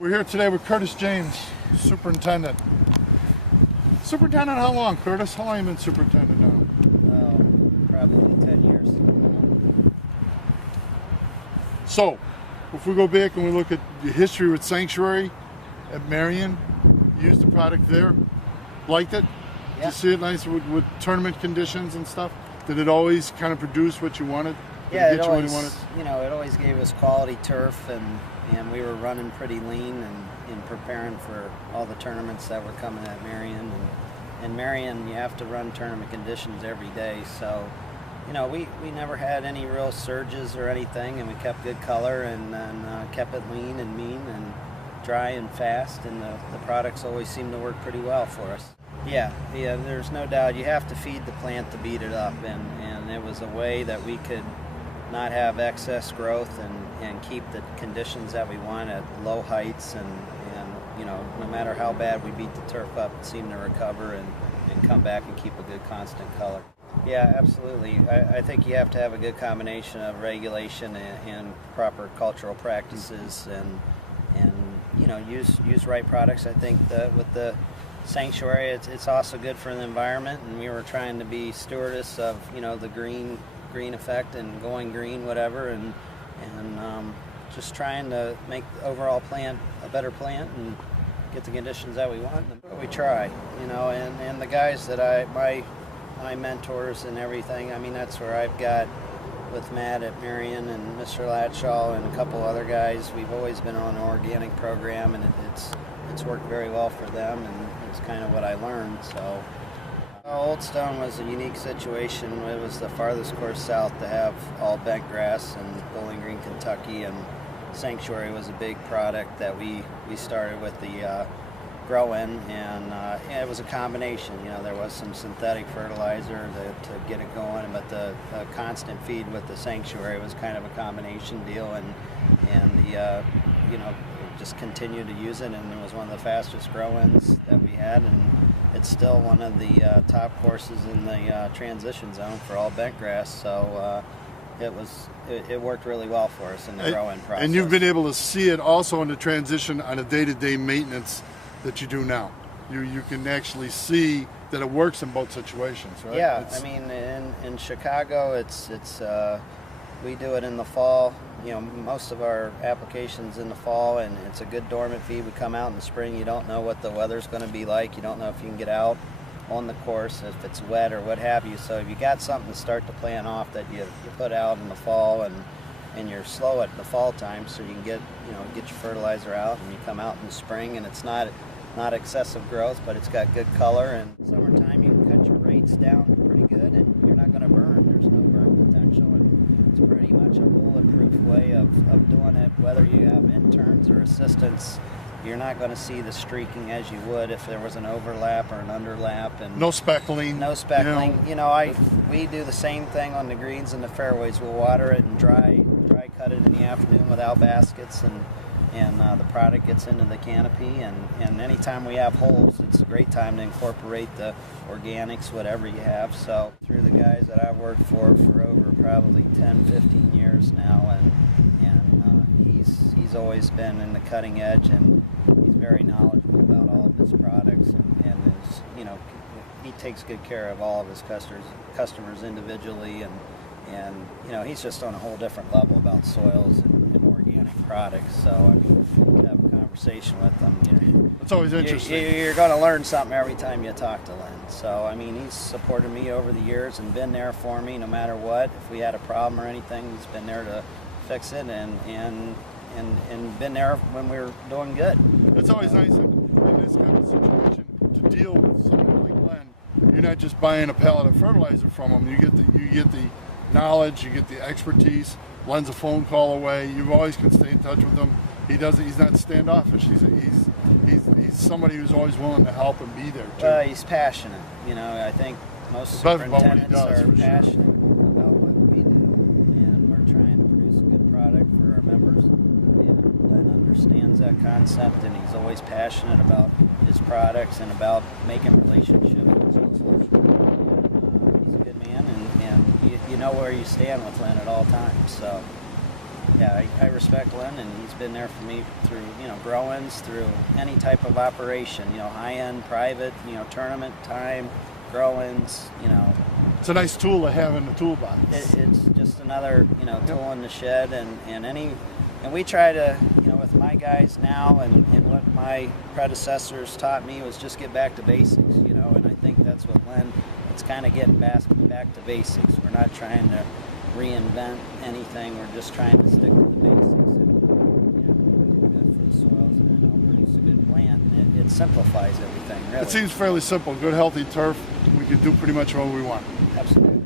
We're here today with Curtis James, superintendent. Superintendent, how long, Curtis? How long have you been superintendent now? Probably 10 years. So, if we go back and we look at the history with Sanctuary at Marion, you used the product there, liked it? Did you see it nice with tournament conditions and stuff? Did it always kind of produce what you wanted? Yeah, it always, it always gave us quality turf, and we were running pretty lean and preparing for all the tournaments that were coming at Marion. And Marion, you have to run tournament conditions every day, so we never had any real surges or anything, and we kept good color and kept it lean and mean and dry and fast, and the products always seemed to work pretty well for us. Yeah, there's no doubt you have to feed the plant to beat it up, and it was a way that we could not have excess growth and keep the conditions that we want at low heights, and no matter how bad we beat the turf up, it seemed to recover and come back and keep a good constant color. Yeah, absolutely. I think you have to have a good combination of regulation and proper cultural practices and use right products. I think that with the Sanctuary, it's also good for the environment, and we were trying to be stewardess of the green effect and going green, whatever, and just trying to make the overall plant a better plant and get the conditions that we want. We try, and the guys that my mentors and everything, that's where I've got with Matt at Marion and Mr. Latshaw and a couple other guys. We've always been on an organic program, and it's worked very well for them, and it's kind of what I learned. So Old Stone was a unique situation. It was the farthest course south to have all bent grass in Bowling Green, Kentucky, and Sanctuary was a big product that we started with the grow-in, and it was a combination. There was some synthetic fertilizer to get it going, but the constant feed with the Sanctuary was kind of a combination deal, and the just continued to use it, and it was one of the fastest grow-ins that we had, and it's still one of the top courses in the transition zone for all bent grass. So it worked really well for us in the grow-in process. And you've been able to see it also in the transition on a day-to-day maintenance that you do now. You can actually see that it works in both situations, right? Yeah, in Chicago, it's we do it in the fall. Most of our applications in the fall, and it's a good dormant feed. We come out in the spring. You don't know what the weather's going to be like. You don't know if you can get out on the course, if it's wet or what have you. So if you got something to start the plant off that you put out in the fall, and you're slow at the fall time, so you can get your fertilizer out, and you come out in the spring, and it's not excessive growth, but it's got good color. And summertime, you can cut your rates down pretty good, and you're not going to burn. There's no burn potential, and it's pretty much a bulletproof way of doing it. Whether you have interns or assistants, you're not going to see the streaking as you would if there was an overlap or an underlap. And no speckling. No speckling. We do the same thing on the greens and the fairways. We'll water it and dry cut it in the afternoon without baskets, and the product gets into the canopy, and anytime we have holes, it's a great time to incorporate the organics, whatever you have. So through the guys that I've worked for over probably 10, 15 years now, and he's always been in the cutting edge, and he's very knowledgeable about all of his products, and is, he takes good care of all of his customers individually, and he's just on a whole different level about soils and organic products. So have a conversation with them. It's always interesting. You're going to learn something every time you talk to Lynn. So he's supported me over the years and been there for me no matter what. If we had a problem or anything, he's been there to fix it, and been there when we were doing good. It's always nice in this kind of situation to deal with somebody like Len. You're not just buying a pallet of fertilizer from him. You get the knowledge, you get the expertise. Len's a phone call away. You always can stay in touch with him. He's not standoffish. He's somebody who's always willing to help and be there too. He's passionate. I think most superintendents are passionate about what we do, and we're trying to produce a good product for our members. And Len understands that concept, and he's always passionate about his products and about making relationships with customers. He's a good man, and you know where you stand with Len at all times. So yeah, I respect Len, and he's been there for me through, grow-ins, through any type of operation, high-end, private, tournament time, grow-ins, It's a nice tool to have in the toolbox. It's just another, tool in the shed, and we try to, with my guys now, and what my predecessors taught me was just get back to basics, and I think that's what Len, it's kind of getting back to basics. We're not trying to reinvent anything. We're just trying to stick to the basics, and good for the soils, and produce a good plant. And it simplifies everything. Really, It seems fairly simple. Good, healthy turf. We can do pretty much what we want. absolutely.